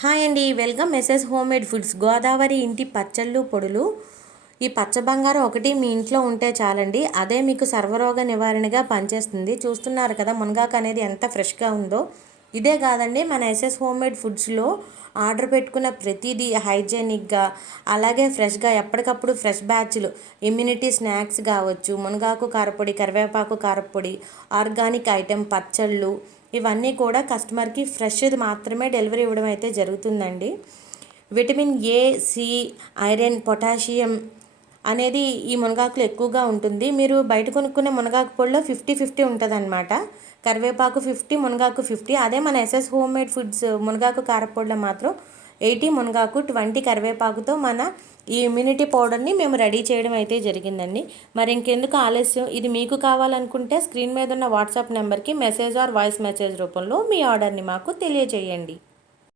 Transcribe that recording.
Hi అండి, welcome message home made foods. Godavari ఇంటి పచ్చళ్ళు పొడులు. ఈ పచ్చ బంగారం ఒకటి మీ ఇంట్లో ఉంటే చాలండి, అదే మీకు సర్వరోగ నివారణగా పనిచేస్తుంది. చూస్తున్నారు కదా మునగాకు అనేది ఎంత ఫ్రెష్గా ఉందో. ఇదే కాదండి, మన ఎస్ఎస్ హోమ్ మేడ్ ఫుడ్స్లో ఆర్డర్ పెట్టుకున్న ప్రతిదీ హైజెనిక్గా, అలాగే ఫ్రెష్గా, ఎప్పటికప్పుడు ఫ్రెష్ బ్యాచ్లు, ఇమ్యూనిటీ స్నాక్స్ కావచ్చు, మునగాకు కారపొడి, కరివేపాకు కారపొడి, ఆర్గానిక్ ఐటెం పచ్చళ్ళు, ఇవన్నీ కూడా కస్టమర్కి ఫ్రెష్ది మాత్రమే డెలివరీ ఇవ్వడం అయితే జరుగుతుందండి. Vitamin A, C, iron, potassium అనేది ఈ మునగాకులో ఎక్కువగా ఉంటుంది. మీరు బయట కొనుక్కునే మునగాకు పొడిలో 50-50 ఉంటుంది అనమాట. కరివేపాకు 50, మునగాకు 50. అదే మన ఎస్ఎస్ హోమ్ మేడ్ ఫుడ్స్ మునగాకు కారపొడిలో మాత్రం 80 మునగాకు, 20 కరివేపాకుతో మన ఈ ఇమ్యూనిటీ పౌడర్ని మేము రెడీ చేయడం అయితే జరిగిందండి. మరి ఇంకెందుకు ఆలస్యం, ఇది మీకు కావాలనుకుంటే స్క్రీన్ మీద ఉన్న వాట్సాప్ నెంబర్కి మెసేజ్ ఆర్ వాయిస్ మెసేజ్ రూపంలో మీ ఆర్డర్ని మాకు తెలియజేయండి.